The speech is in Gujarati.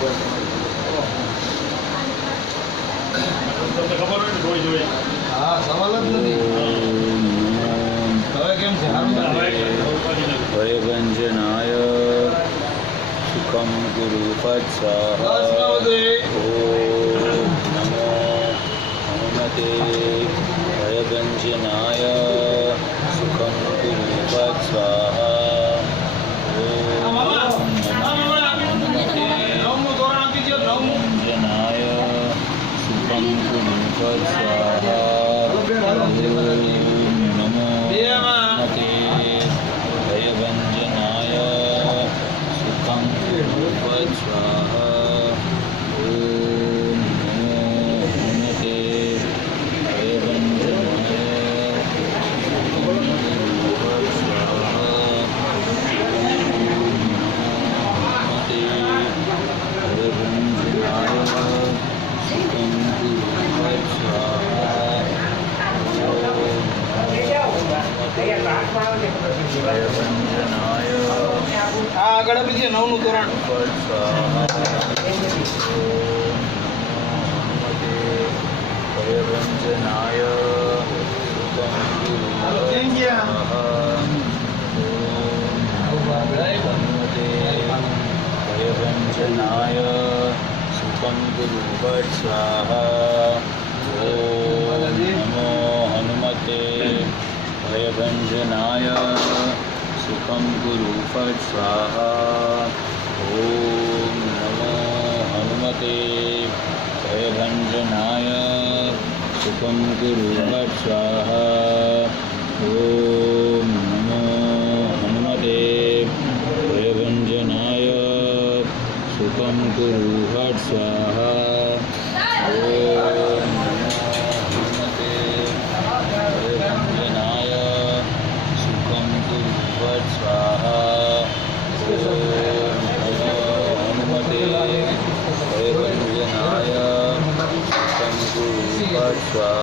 હા સવાલ જ નથી. હવે કેમ છે? ભયભંજનાય સુખમ ગુરુ પત્સાહા. બસ નમો હનુમતે ભયભંજનાય સુખમ ગુરુ પત્સાહા. નવમું ધોરણ આપી દો. નવમું ભયભંજનાય સુખમ ગુરુ પત્સાહા. નમો હનુમતે ભયભંજનાય સુખમ ગુરુ પત્સાહા. ઓમ નમો હનુમતે ભયભંજનાય સુખમ ગુરુ પત્સાહા. હનુમતે ભયભંજનાય સુખમ ગુરુ પત્સાહા. ભયભંજનાય હા આગળ આપી દો. નવમું ધોરણ. ભયભંજનાય સુખમ ગુરુ હાલો, કેમ ગયા? ભયભંજનાય સુખમ ગુરુ પત્સાહા. ઓમ નમો હનુમતે ભયભંજનાય સુખમ ગુરુ પત્સાહા. ઓમ નમો હનુમતે ભયભંજનાય સુખમ ગુરુ પત્સાહા. ઓમ નમો હનુમતે ભયભંજનાય સુખમ ગુરુ પત્સાહા. ઓમ ભયભંજનાય સુખમ ગુરુ પત્સાહા. ઓમ હનુમતે ભયભંજનાય સુખમ ગુરુ પત્સાહા.